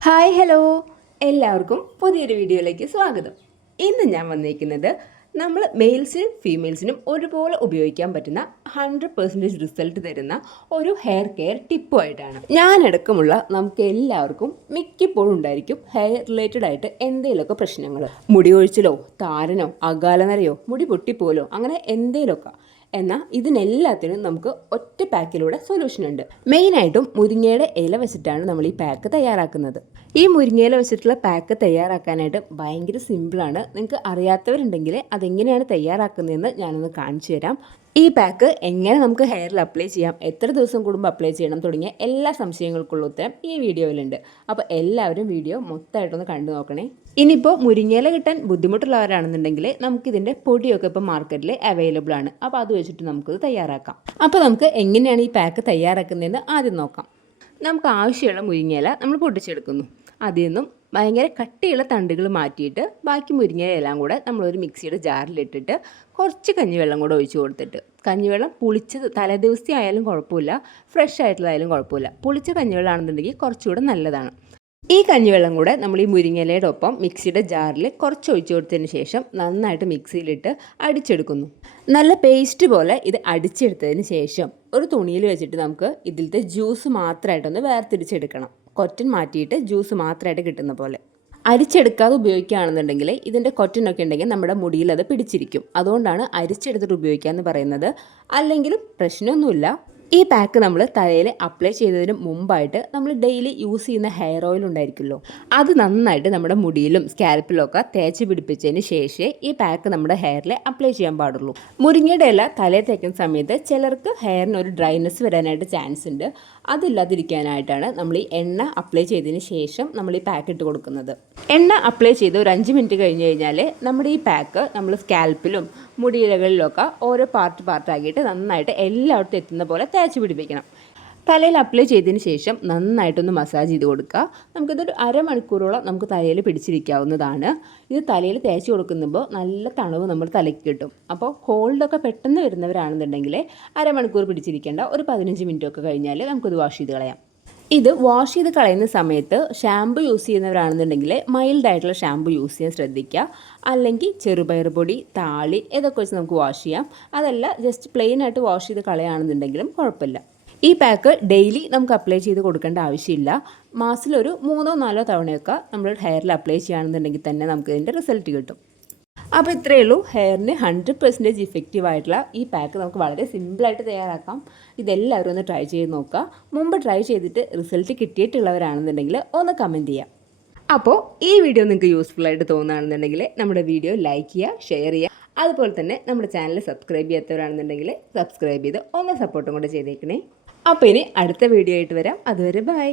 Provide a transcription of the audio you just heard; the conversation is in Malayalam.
Hi hello. എല്ലാവർക്കും പുതിയൊരു വീഡിയോയിലേക്ക് സ്വാഗതം. ഇന്ന് ഞാൻ വന്നിരിക്കുന്നത് നമ്മൾ മെയിൽസിനും ഫീമെയിൽസിനും ഒരുപോലെ ഉപയോഗിക്കാൻ പറ്റുന്ന ഹൺഡ്രഡ് പെർസെന്റേജ് റിസൾട്ട് തരുന്ന ഒരു ഹെയർ കെയർ ടിപ്പുമായിട്ടാണ് ഞാനടക്കമുള്ള നമുക്ക് എല്ലാവർക്കും മിക്കപ്പോഴും ഉണ്ടായിരിക്കും ഹെയർ റിലേറ്റഡ് ആയിട്ട് എന്തെങ്കിലുമൊക്കെ പ്രശ്നങ്ങൾ മുടി ഒഴിച്ചിലോ താരനോ അകാലനരയോ മുടി പൊട്ടിപ്പോലോ അങ്ങനെ എന്തെങ്കിലുമൊക്കെ. എന്നാൽ ഇതിനെല്ലാത്തിനും നമുക്ക് ഒറ്റ പാക്കിലൂടെ സൊല്യൂഷൻ ഉണ്ട്. മെയിനായിട്ടും മുരിങ്ങയുടെ ഇല വെച്ചിട്ടാണ് നമ്മൾ ഈ പാക്ക് തയ്യാറാക്കുന്നത്. ഈ മുരിങ്ങയില വെച്ചിട്ടുള്ള പാക്ക് തയ്യാറാക്കാനായിട്ട് ഭയങ്കര സിമ്പിളാണ് നിങ്ങൾക്ക് അറിയാത്തവരുണ്ടെങ്കിൽ അതെങ്ങനെയാണ് തയ്യാറാക്കുന്നതെന്ന് ഞാനൊന്ന് കാണിച്ചു തരാം. ഈ പാക്ക് എങ്ങനെ നമുക്ക് ഹെയറിൽ അപ്ലൈ ചെയ്യാം എത്ര ദിവസം കൂടുമ്പോൾ അപ്ലൈ ചെയ്യണം തുടങ്ങിയ എല്ലാ സംശയങ്ങൾക്കുള്ള ഉത്തരം ഈ വീഡിയോയിലുണ്ട്. അപ്പോൾ എല്ലാവരും വീഡിയോ മൊത്തമായിട്ടൊന്ന് കണ്ടു നോക്കണേ. ഇനിയിപ്പോൾ മുരിങ്ങയില കിട്ടാൻ ബുദ്ധിമുട്ടുള്ളവരാണെന്നുണ്ടെങ്കിൽ നമുക്കിതിന്റെ പൊടിയൊക്കെ ഇപ്പോൾ മാർക്കറ്റിൽ അവൈലബിൾ ആണ്. അപ്പോൾ അത് വെച്ചിട്ട് നമുക്കത് തയ്യാറാക്കാം. അപ്പോൾ നമുക്ക് എങ്ങനെയാണ് ഈ പാക്ക് തയ്യാറാക്കുന്നതെന്ന് ആദ്യം നോക്കാം. നമുക്ക് ആവശ്യമുള്ള മുരിങ്ങയില നമ്മൾ പൊട്ടിച്ചെടുക്കുന്നു. അതിൽ നിന്നും ഭയങ്കര കട്ടിയുള്ള തണ്ടുകൾ മാറ്റിയിട്ട് ബാക്കി മുരിങ്ങയില എല്ലാം കൂടെ നമ്മളൊരു മിക്സിയുടെ ജാറിലിട്ടിട്ട് കുറച്ച് കഞ്ഞിവെള്ളം കൂടെ ഒഴിച്ചു കൊടുത്തിട്ട്. കഞ്ഞിവെള്ളം പുളിച്ചത് തലേദിവസത്തെ ആയാലും കുഴപ്പമില്ല ഫ്രഷ് ആയിട്ടുള്ളതായാലും കുഴപ്പമില്ല. പുളിച്ച കഞ്ഞിവെള്ളമാണെന്നുണ്ടെങ്കിൽ കുറച്ചുകൂടെ നല്ലതാണ്. ഈ കഞ്ഞിവെള്ളം കൂടെ നമ്മൾ ഈ മുരിങ്ങയിലയുടെ ഒപ്പം മിക്സിയുടെ ജാറിൽ കുറച്ച് ഒഴിച്ചു കൊടുത്തതിന് ശേഷം നന്നായിട്ട് മിക്സിയിലിട്ട് അടിച്ചെടുക്കുന്നു. നല്ല പേസ്റ്റ് പോലെ ഇത് അടിച്ചെടുത്തതിന് ശേഷം ഒരു തുണിയിൽ വെച്ചിട്ട് നമുക്ക് ഇതിലത്തെ ജ്യൂസ് മാത്രമായിട്ടൊന്ന് വേർതിരിച്ചെടുക്കണം. കൊറ്റൻ മാറ്റിയിട്ട് ജ്യൂസ് മാത്രമായിട്ട് കിട്ടുന്ന പോലെ. അരിച്ചെടുക്കാതെ ഉപയോഗിക്കുകയാണെന്നുണ്ടെങ്കിൽ ഇതിന്റെ കൊറ്റനൊക്കെ ഉണ്ടെങ്കിൽ നമ്മുടെ മുടിയിൽ അത് പിടിച്ചിരിക്കും. അതുകൊണ്ടാണ് അരിച്ചെടുത്തിട്ട് ഉപയോഗിക്കുക എന്ന് പറയുന്നത്. അല്ലെങ്കിലും പ്രശ്നമൊന്നുമില്ല. ഈ പാക്ക് നമ്മൾ തലയിൽ അപ്ലൈ ചെയ്തതിന് മുമ്പായിട്ട് നമ്മൾ ഡെയിലി യൂസ് ചെയ്യുന്ന ഹെയർ ഓയിൽ ഉണ്ടായിരിക്കുമല്ലോ. അത് നന്നായിട്ട് നമ്മുടെ മുടിയിലും സ്കാൽപ്പിലും ഒക്കെ തേച്ച് പിടിപ്പിച്ചതിന് ശേഷമേ ഈ പാക്ക് നമ്മുടെ ഹെയറിൽ അപ്ലൈ ചെയ്യാൻ പാടുള്ളൂ. മുരിങ്ങയുടെ ഇല തലയിൽ തേക്കുന്ന സമയത്ത് ചിലർക്ക് ഹെയറിന് ഒരു ഡ്രൈനെസ് വരാനായിട്ട് ചാൻസ് ഉണ്ട്. അതില്ലാതിരിക്കാനായിട്ടാണ് നമ്മൾ ഈ എണ്ണ അപ്ലൈ ചെയ്തതിന് ശേഷം നമ്മൾ ഈ പാക്ക് ഇട്ട് കൊടുക്കുന്നത്. എണ്ണ അപ്ലൈ ചെയ്ത് ഒരു അഞ്ച് മിനിറ്റ് കഴിഞ്ഞ് കഴിഞ്ഞാൽ നമ്മുടെ ഈ പാക്ക് നമ്മൾ സ്കാൽപ്പിലും മുടിയിലകളിലും ഒക്കെ ഓരോ പാർട്ട് പാർട്ടാക്കിയിട്ട് നന്നായിട്ട് എല്ലായിടത്തും എത്തുന്ന പോലെ തേച്ച് പിടിപ്പിക്കണം. തലയിൽ അപ്ലൈ ചെയ്തതിന് ശേഷം നന്നായിട്ടൊന്ന് മസാജ് ചെയ്ത് കൊടുക്കുക. നമുക്കിതൊരു അരമണിക്കൂറോളം നമുക്ക് തലയിൽ പിടിച്ചിരിക്കാവുന്നതാണ്. ഇത് തലയിൽ തേച്ച് കൊടുക്കുമ്പോൾ നല്ല തണവ് നമ്മൾ തലയ്ക്ക് കിട്ടും. അപ്പോൾ കോൾഡൊക്കെ പെട്ടെന്ന് വരുന്നവരാണെന്നുണ്ടെങ്കിൽ അരമണിക്കൂർ പിടിച്ചിരിക്കേണ്ട ഒരു പതിനഞ്ച് മിനിറ്റൊക്കെ കഴിഞ്ഞാൽ നമുക്കിത് വാഷ് ചെയ്ത് കളയാം. ഇത് വാഷ് ചെയ്ത് കളയുന്ന സമയത്ത് ഷാമ്പു യൂസ് ചെയ്യുന്നവരാണെന്നുണ്ടെങ്കിൽ മൈൽഡായിട്ടുള്ള ഷാമ്പു യൂസ് ചെയ്യാൻ ശ്രദ്ധിക്കുക. അല്ലെങ്കിൽ ചെറുപയർ പൊടി താളി ഇതൊക്കെ വെച്ച് നമുക്ക് വാഷ് ചെയ്യാം. അതല്ല ജസ്റ്റ് പ്ലെയിൻ ആയിട്ട് വാഷ് ചെയ്ത് കളയുകയാണെന്നുണ്ടെങ്കിലും കുഴപ്പമില്ല. ഈ പാക്ക് ഡെയിലി നമുക്ക് അപ്ലൈ ചെയ്ത് കൊടുക്കേണ്ട ആവശ്യമില്ല. മാസത്തിലൊരു മൂന്നോ നാലോ തവണയൊക്കെ നമ്മൾ ഹെയറിൽ അപ്ലൈ ചെയ്യുകയാണെന്നുണ്ടെങ്കിൽ തന്നെ നമുക്ക് ഇതിന്റെ റിസൾട്ട് കിട്ടും. അപ്പോൾ ഇത്രയേ ഉള്ളൂ. ഹെയറിന് ഹൺഡ്രഡ് പെർസെന്റേജ് ഇഫക്റ്റീവ് ആയിട്ടുള്ള ഈ പാക്ക് നമുക്ക് വളരെ സിമ്പിളായിട്ട് തയ്യാറാക്കാം. ഇതെല്ലാവരും ഒന്ന് ട്രൈ ചെയ്ത് നോക്കുക. മുമ്പ് ട്രൈ ചെയ്തിട്ട് റിസൾട്ട് കിട്ടിയിട്ടുള്ളവരാണെന്നുണ്ടെങ്കിൽ ഒന്ന് കമന്റ് ചെയ്യാം. അപ്പോൾ ഈ വീഡിയോ നിങ്ങൾക്ക് യൂസ്ഫുൾ ആയിട്ട് തോന്നുകയാണെന്നുണ്ടെങ്കിൽ നമ്മുടെ വീഡിയോ ലൈക്ക് ചെയ്യുക ഷെയർ ചെയ്യുക. അതുപോലെ തന്നെ നമ്മുടെ ചാനൽ സബ്സ്ക്രൈബ് ചെയ്യാത്തവരാണെന്നുണ്ടെങ്കിൽ സബ്സ്ക്രൈബ് ചെയ്ത് ഒന്ന് സപ്പോർട്ടും കൂടെ ചെയ്തേക്കണേ. അപ്പോൾ ഇനി അടുത്ത വീഡിയോ ആയിട്ട് വരാം. അതുവരെ ബൈ